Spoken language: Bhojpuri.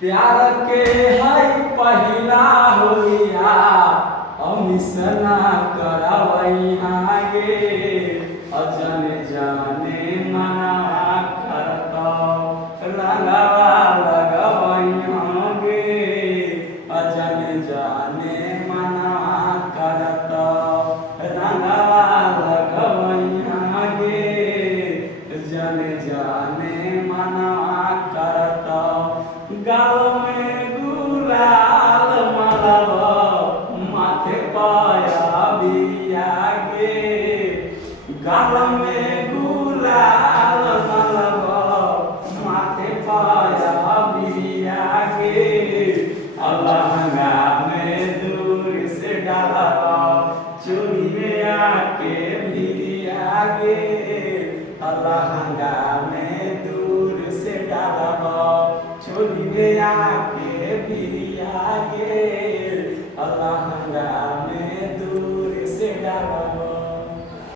प्यार के है पहिला होलिया अमिसना करवैहा गे अजने जाने मना करत रंगवा लगवैहा गे अजने जाने मना करत रंगवा लगवैहा गे जने जाने मना करत गाँव में गुलाल मलब माथे पाया बिया गे गाँव में गुलाल मलब माथे पाया बिया गे अलहंगा में दूर से डालब चोरी में आके बिया गे अलहंगा में दूर से डालब चोली में आके बिया गे अलहंगा में दूर से डालब।